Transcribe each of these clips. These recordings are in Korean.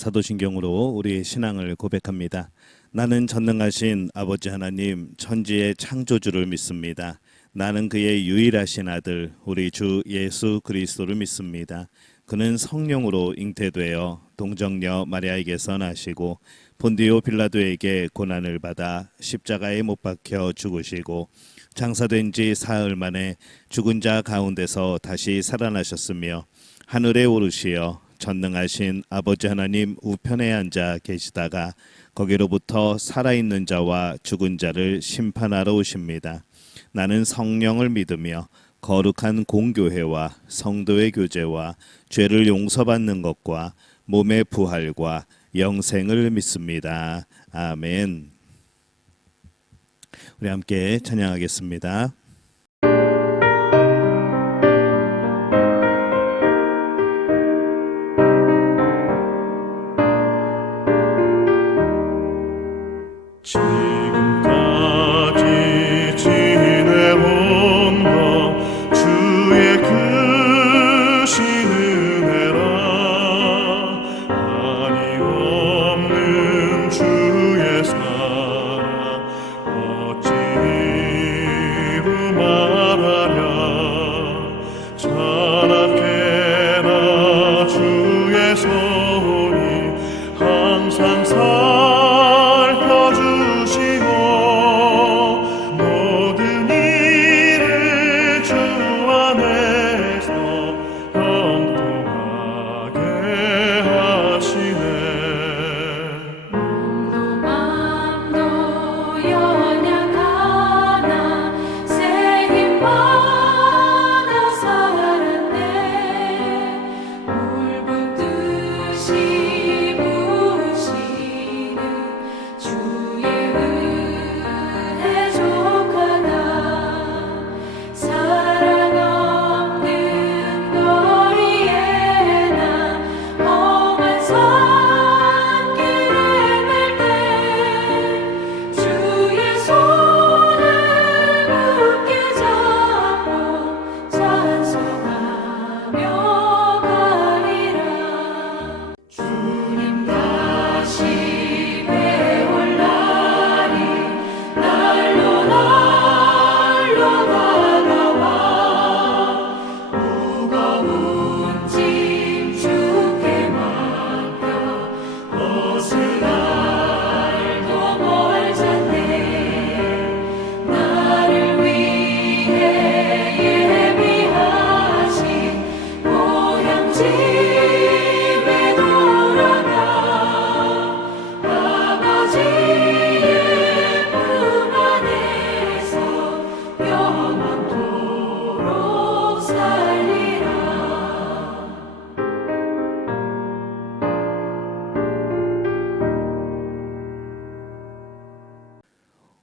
사도신경으로 우리의 신앙을 고백합니다. 나는 전능하신 아버지 하나님 천지의 창조주를 믿습니다. 나는 그의 유일하신 아들 우리 주 예수 그리스도를 믿습니다. 그는 성령으로 잉태되어 동정녀 마리아에게서 나시고 본디오 빌라도에게 고난을 받아 십자가에 못 박혀 죽으시고 장사된 지 사흘 만에 죽은 자 가운데서 다시 살아나셨으며 하늘에 오르시어 전능하신 아버지 하나님 우편에 앉아 계시다가 거기로부터 살아있는 자와 죽은 자를 심판하러 오십니다. 나는 성령을 믿으며 거룩한 공교회와 성도의 교제와 죄를 용서받는 것과 몸의 부활과 영생을 믿습니다. 아멘. 우리 함께 찬양하겠습니다. 지금까지 지내온 것 주의 크신 은혜라. 한이 없는 주의 사랑 어찌 이루 말하랴. 자나깨나 주의 손이 항상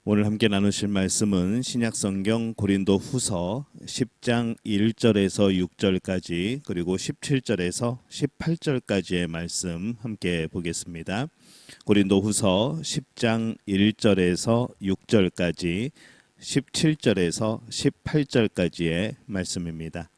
오늘 함께 나누실 말씀은 신약성경 고린도후서 10장 1절에서 6절까지 그리고 17절에서 18절까지의 말씀 함께 보겠습니다. 고린도후서 10장 1절에서 6절까지 17절에서 18절까지의 말씀입니다.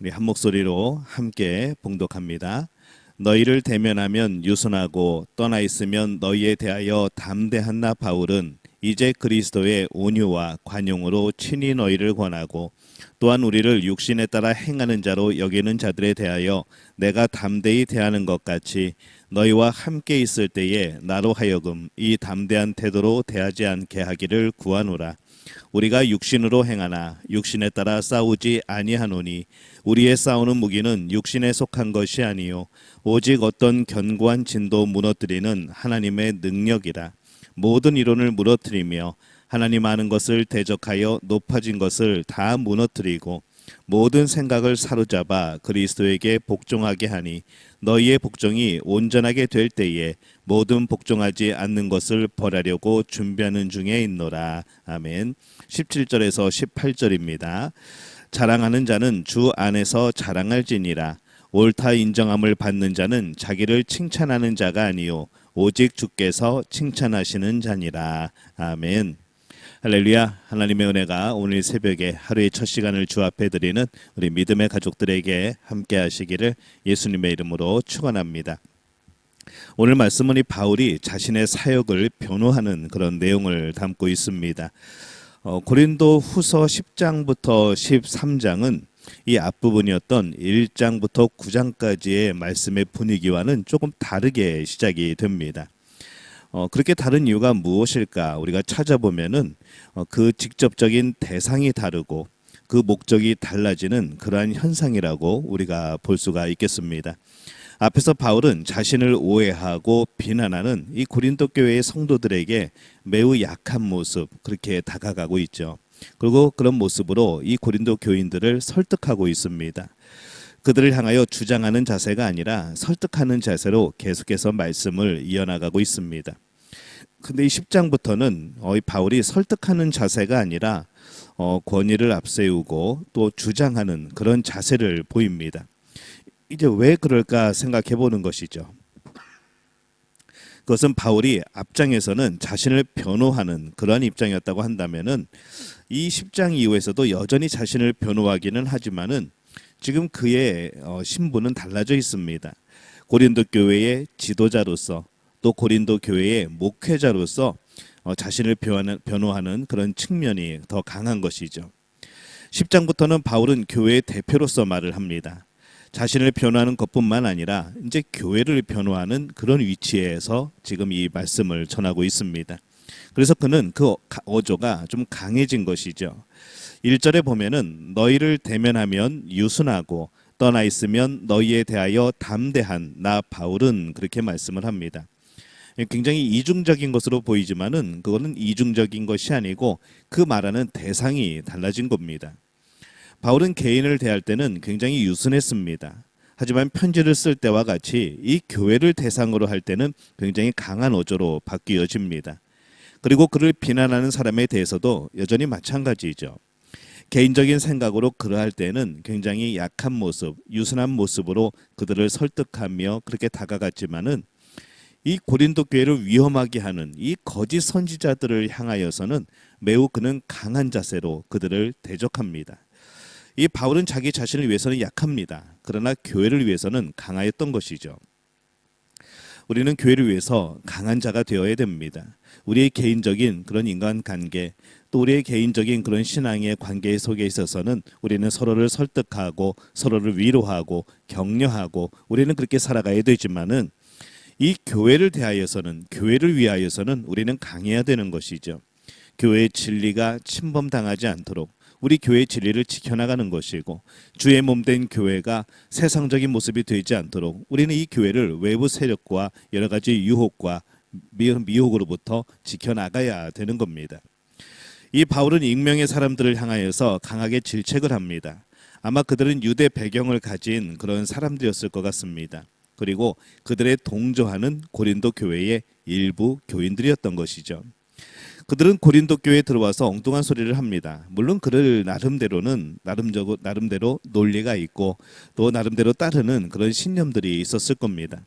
우리 한 목소리로 함께 봉독합니다. 너희를 대면하면 유순하고 떠나 있으면 너희에 대하여 담대한 나 바울은 이제 그리스도의 온유와 관용으로 친히 너희를 권하고 또한 우리를 육신에 따라 행하는 자로 여기는 자들에 대하여 내가 담대히 대하는 것 같이 너희와 함께 있을 때에 나로 하여금 이 담대한 태도로 대하지 않게 하기를 구하노라. 우리가 육신으로 행하나 육신에 따라 싸우지 아니하노니 우리의 싸우는 무기는 육신에 속한 것이 아니요 오직 어떤 견고한 진도 무너뜨리는 하나님의 능력이라. 모든 이론을 무너뜨리며 하나님 아는 것을 대적하여 높아진 것을 다 무너뜨리고 모든 생각을 사로잡아 그리스도에게 복종하게 하니 너희의 복종이 온전하게 될 때에 모든 복종하지 않는 것을 벌하려고 준비하는 중에 있노라. 아멘. 17절에서 18절입니다. 자랑하는 자는 주 안에서 자랑할지니라. 옳다 인정함을 받는 자는 자기를 칭찬하는 자가 아니요 오직 주께서 칭찬하시는 자니라. 아멘. 할렐루야. 하나님의 은혜가 오늘 새벽에 하루의 첫 시간을 주 앞에 드리는 우리 믿음의 가족들에게 함께 하시기를 예수님의 이름으로 축원합니다. 오늘 말씀은 이 바울이 자신의 사역을 변호하는 그런 내용을 담고 있습니다. 고린도 후서 10장부터 13장은 이 앞부분이었던 1장부터 9장까지의 말씀의 분위기와는 조금 다르게 시작이 됩니다. 그렇게 다른 이유가 무엇일까? 우리가 찾아보면은 그 직접적인 대상이 다르고 그 목적이 달라지는 그러한 현상이라고 우리가 볼 수가 있겠습니다. 앞에서 바울은 자신을 오해하고 비난하는 이 고린도 교회의 성도들에게 매우 약한 모습 그렇게 다가가고 있죠. 그리고 그런 모습으로 이 고린도 교인들을 설득하고 있습니다. 그들을 향하여 주장하는 자세가 아니라 설득하는 자세로 계속해서 말씀을 이어나가고 있습니다. 근데 이 10장부터는 바울이 설득하는 자세가 아니라 권위를 앞세우고 또 주장하는 그런 자세를 보입니다. 이제 왜 그럴까 생각해 보는 것이죠. 그것은 바울이 앞장에서는 자신을 변호하는 그런 입장이었다고 한다면은 이 10장 이후에서도 여전히 자신을 변호하기는 하지만은 지금 그의 신분은 달라져 있습니다. 고린도 교회의 지도자로서 또 고린도 교회의 목회자로서 자신을 변호하는 그런 측면이 더 강한 것이죠. 10장부터는 바울은 교회의 대표로서 말을 합니다. 자신을 변호하는 것뿐만 아니라 이제 교회를 변호하는 그런 위치에서 지금 이 말씀을 전하고 있습니다. 그래서 그는 그 어조가 좀 강해진 것이죠. 1절에 보면은 너희를 대면하면 유순하고 떠나 있으면 너희에 대하여 담대한 나 바울은 그렇게 말씀을 합니다. 굉장히 이중적인 것으로 보이지만은 그거는 이중적인 것이 아니고 그 말하는 대상이 달라진 겁니다. 바울은 개인을 대할 때는 굉장히 유순했습니다. 하지만 편지를 쓸 때와 같이 이 교회를 대상으로 할 때는 굉장히 강한 어조로 바뀌어집니다. 그리고 그를 비난하는 사람에 대해서도 여전히 마찬가지죠. 개인적인 생각으로 그러할 때는 굉장히 약한 모습, 유순한 모습으로 그들을 설득하며 그렇게 다가갔지만은 이 고린도 교회를 위험하게 하는 이 거짓 선지자들을 향하여서는 매우 그는 강한 자세로 그들을 대적합니다. 이 바울은 자기 자신을 위해서는 약합니다. 그러나 교회를 위해서는 강하였던 것이죠. 우리는 교회를 위해서 강한 자가 되어야 됩니다. 우리의 개인적인 그런 인간관계 또 우리의 개인적인 그런 신앙의 관계 속에 있어서는 우리는 서로를 설득하고 서로를 위로하고 격려하고 우리는 그렇게 살아가야 되지만은 이 교회를 대하여서는 교회를 위하여서는 우리는 강해야 되는 것이죠. 교회의 진리가 침범당하지 않도록 우리 교회의 진리를 지켜나가는 것이고 주의 몸된 교회가 세상적인 모습이 되지 않도록 우리는 이 교회를 외부 세력과 여러 가지 유혹과 미혹으로부터 지켜나가야 되는 겁니다. 이 바울은 익명의 사람들을 향하여서 강하게 질책을 합니다. 아마 그들은 유대 배경을 가진 그런 사람들이었을 것 같습니다. 그리고 그들의 동조하는 고린도 교회의 일부 교인들이었던 것이죠. 그들은 고린도 교회에 들어와서 엉뚱한 소리를 합니다. 물론 그들 나름대로 논리가 있고 또 나름대로 따르는 그런 신념들이 있었을 겁니다.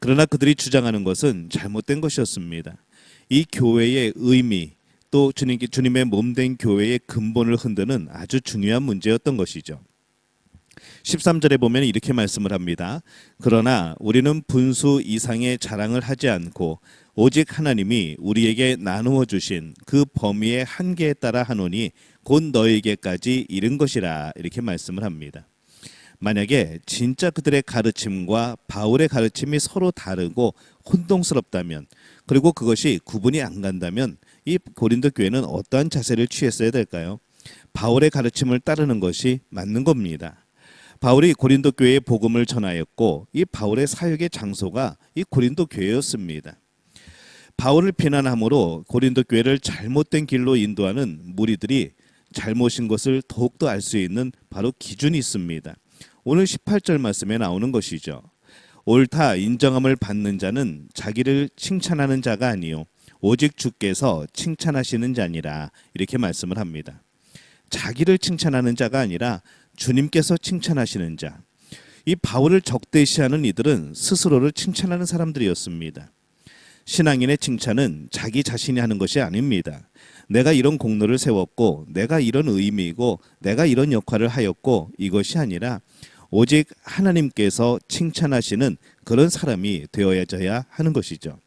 그러나 그들이 주장하는 것은 잘못된 것이었습니다. 이 교회의 의미 또 주님의 몸된 교회의 근본을 흔드는 아주 중요한 문제였던 것이죠. 13절에 보면 이렇게 말씀을 합니다. 그러나 우리는 분수 이상의 자랑을 하지 않고 오직 하나님이 우리에게 나누어 주신 그 범위의 한계에 따라 하노니 곧 너에게까지 이른 것이라 이렇게 말씀을 합니다. 만약에 진짜 그들의 가르침과 바울의 가르침이 서로 다르고 혼동스럽다면 그리고 그것이 구분이 안 간다면 이 고린도 교회는 어떠한 자세를 취했어야 될까요? 바울의 가르침을 따르는 것이 맞는 겁니다. 바울이 고린도 교회에 복음을 전하였고 이 바울의 사역의 장소가 이 고린도 교회였습니다. 바울을 비난함으로 고린도 교회를 잘못된 길로 인도하는 무리들이 잘못인 것을 더욱더 알 수 있는 바로 기준이 있습니다. 오늘 18절 말씀에 나오는 것이죠. 옳다 인정함을 받는 자는 자기를 칭찬하는 자가 아니요 오직 주께서 칭찬하시는 자니라 이렇게 말씀을 합니다. 자기를 칭찬하는 자가 아니라 주님께서 칭찬하시는 자. 이 바울을 적대시하는 이들은 스스로를 칭찬하는 사람들이었습니다. 신앙인의 칭찬은 자기 자신이 하는 것이 아닙니다. 내가 이런 공로를 세웠고 내가 이런 의미이고 내가 이런 역할을 하였고 이것이 아니라 오직 하나님께서 칭찬하시는 그런 사람이 되어야져야 하는 것이죠.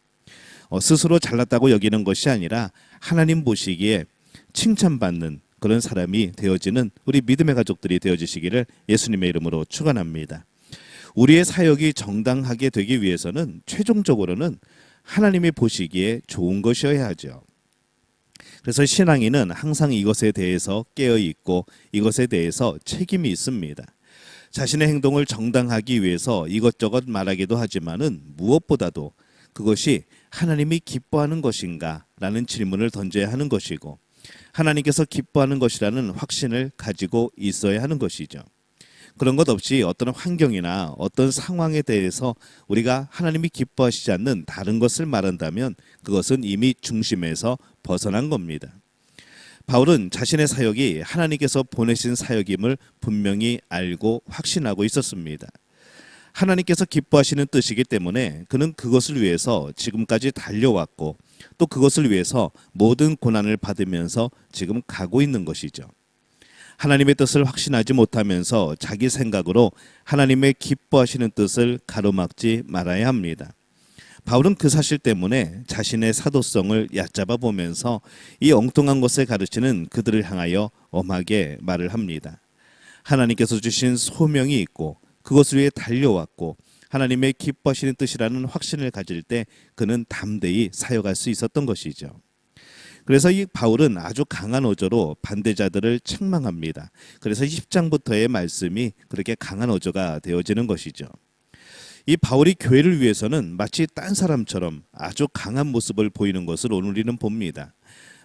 스스로 잘났다고 여기는 것이 아니라 하나님 보시기에 칭찬받는 그런 사람이 되어지는 우리 믿음의 가족들이 되어지시기를 예수님의 이름으로 축원합니다. 우리의 사역이 정당하게 되기 위해서는 최종적으로는 하나님이 보시기에 좋은 것이어야 하죠. 그래서 신앙인은 항상 이것에 대해서 깨어 있고 이것에 대해서 책임이 있습니다. 자신의 행동을 정당하기 위해서 이것저것 말하기도 하지만은 무엇보다도 그것이 하나님이 기뻐하는 것인가 라는 질문을 던져야 하는 것이고 하나님께서 기뻐하는 것이라는 확신을 가지고 있어야 하는 것이죠. 그런 것 없이 어떤 환경이나 어떤 상황에 대해서 우리가 하나님이 기뻐하시지 않는 다른 것을 말한다면 그것은 이미 중심에서 벗어난 겁니다. 바울은 자신의 사역이 하나님께서 보내신 사역임을 분명히 알고 확신하고 있었습니다. 하나님께서 기뻐하시는 뜻이기 때문에 그는 그것을 위해서 지금까지 달려왔고 또 그것을 위해서 모든 고난을 받으면서 지금 가고 있는 것이죠. 하나님의 뜻을 확신하지 못하면서 자기 생각으로 하나님의 기뻐하시는 뜻을 가로막지 말아야 합니다. 바울은 그 사실 때문에 자신의 사도성을 얕잡아 보면서 이 엉뚱한 것을 가르치는 그들을 향하여 엄하게 말을 합니다. 하나님께서 주신 소명이 있고 그것을 위해 달려왔고 하나님의 기뻐하시는 뜻이라는 확신을 가질 때 그는 담대히 사역할 수 있었던 것이죠. 그래서 이 바울은 아주 강한 어조로 반대자들을 책망합니다. 그래서 10장부터의 말씀이 그렇게 강한 어조가 되어지는 것이죠. 이 바울이 교회를 위해서는 마치 딴 사람처럼 아주 강한 모습을 보이는 것을 오늘 우리는 봅니다.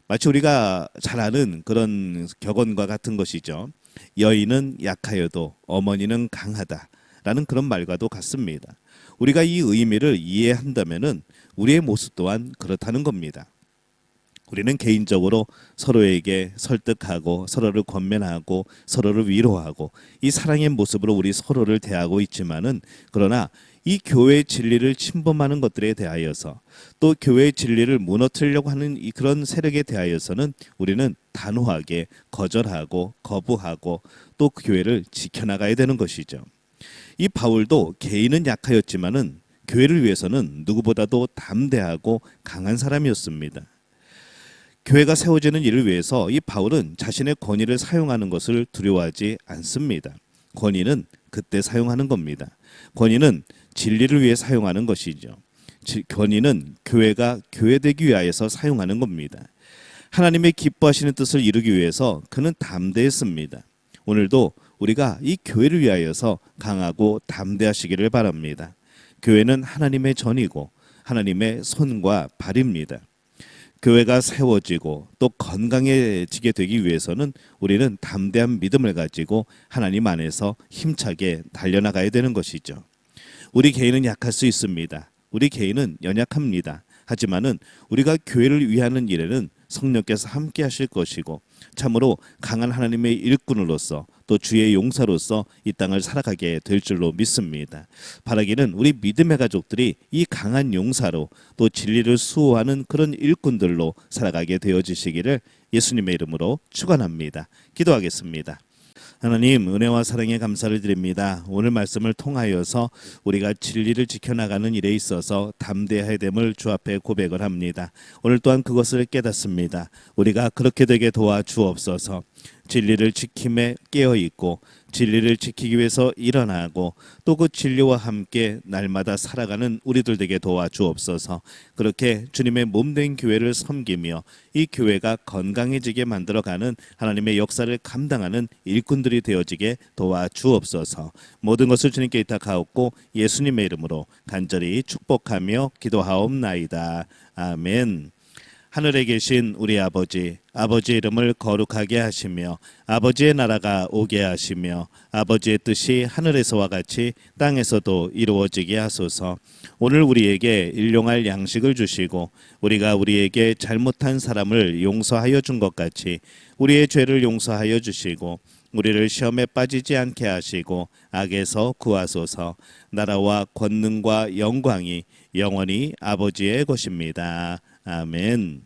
마치 우리가 잘 아는 그런 격언과 같은 것이죠. 여인은 약하여도 어머니는 강하다라는 그런 말과도 같습니다. 우리가 이 의미를 이해한다면은 우리의 모습 또한 그렇다는 겁니다. 우리는 개인적으로 서로에게 설득하고 서로를 권면하고 서로를 위로하고 이 사랑의 모습으로 우리 서로를 대하고 있지만은 그러나 이 교회의 진리를 침범하는 것들에 대하여서 또 교회의 진리를 무너뜨리려고 하는 이 그런 세력에 대하여서는 우리는 단호하게 거절하고 거부하고 또 그 교회를 지켜나가야 되는 것이죠. 이 바울도 개인은 약하였지만은 교회를 위해서는 누구보다도 담대하고 강한 사람이었습니다. 교회가 세워지는 일을 위해서 이 바울은 자신의 권위를 사용하는 것을 두려워하지 않습니다. 권위는 그때 사용하는 겁니다. 권위는 진리를 위해 사용하는 것이죠. 권위는 교회가 교회되기 위하여서 사용하는 겁니다. 하나님의 기뻐하시는 뜻을 이루기 위해서 그는 담대했습니다. 오늘도 우리가 이 교회를 위하여서 강하고 담대하시기를 바랍니다. 교회는 하나님의 전이고 하나님의 손과 발입니다. 교회가 세워지고 또 건강해지게 되기 위해서는 우리는 담대한 믿음을 가지고 하나님 안에서 힘차게 달려나가야 되는 것이죠. 우리 개인은 약할 수 있습니다. 우리 개인은 연약합니다. 하지만은 우리가 교회를 위하는 일에는 성령께서 함께 하실 것이고 참으로 강한 하나님의 일꾼으로서 또 주의 용사로서 이 땅을 살아가게 될 줄로 믿습니다. 바라기는 우리 믿음의 가족들이 이 강한 용사로 또 진리를 수호하는 그런 일꾼들로 살아가게 되어지시기를 예수님의 이름으로 축원합니다. 기도하겠습니다. 하나님, 은혜와 사랑에 감사를 드립니다. 오늘 말씀을 통하여서 우리가 진리를 지켜나가는 일에 있어서 담대해야 됨을 주 앞에 고백을 합니다. 오늘 또한 그것을 깨닫습니다. 우리가 그렇게 되게 도와주옵소서. 진리를 지킴에 깨어있고 진리를 지키기 위해서 일어나고 또 그 진리와 함께 날마다 살아가는 우리들 되게 도와주옵소서. 그렇게 주님의 몸된 교회를 섬기며 이 교회가 건강해지게 만들어가는 하나님의 역사를 감당하는 일꾼들이 되어지게 도와주옵소서. 모든 것을 주님께 의탁하옵고 예수님의 이름으로 간절히 축복하며 기도하옵나이다. 아멘. 하늘에 계신 우리 아버지, 아버지의 이름을 거룩하게 하시며 아버지의 나라가 오게 하시며 아버지의 뜻이 하늘에서와 같이 땅에서도 이루어지게 하소서. 오늘 우리에게 일용할 양식을 주시고 우리가 우리에게 잘못한 사람을 용서하여 준 것 같이 우리의 죄를 용서하여 주시고 우리를 시험에 빠지지 않게 하시고 악에서 구하소서. 나라와 권능과 영광이 영원히 아버지의 것입니다. 아멘.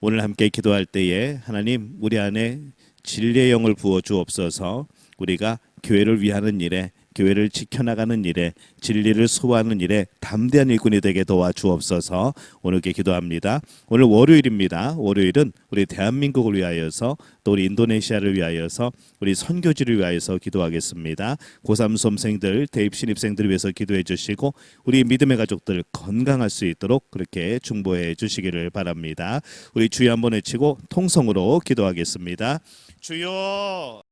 오늘 함께 기도할 때에 하나님 우리 안에 진리의 영을 부어 주옵소서. 우리가 교회를 위하는 일에, 교회를 지켜나가는 일에, 진리를 수호하는 일에 담대한 일꾼이 되게 도와주옵소서. 오늘께 기도합니다. 오늘 월요일입니다. 월요일은 우리 대한민국을 위하여서, 또 우리 인도네시아를 위하여서, 우리 선교지를 위하여서 기도하겠습니다. 고3 수험생들, 대입 신입생들을 위해서 기도해 주시고 우리 믿음의 가족들 건강할 수 있도록 그렇게 중보해 주시기를 바랍니다. 우리 주여 한번 외치고 통성으로 기도하겠습니다. 주여.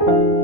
주옵소서.